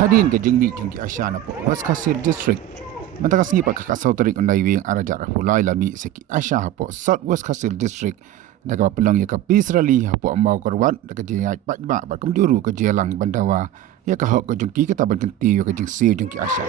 Hadin ke jengmi jengki ASHA na po West Kasir District. Mentakas ngi pak kakasau tarik undai wing araja rahulai lami seki ASHA hapo South West Kasir District. Daga pelong ya ka Pisrali hapo mau korwan daga jengai pajba bat kumjuru ke jelang bandawa ya ka hok ke jengki ketaban kenti ya ke jengsi jengki ASHA.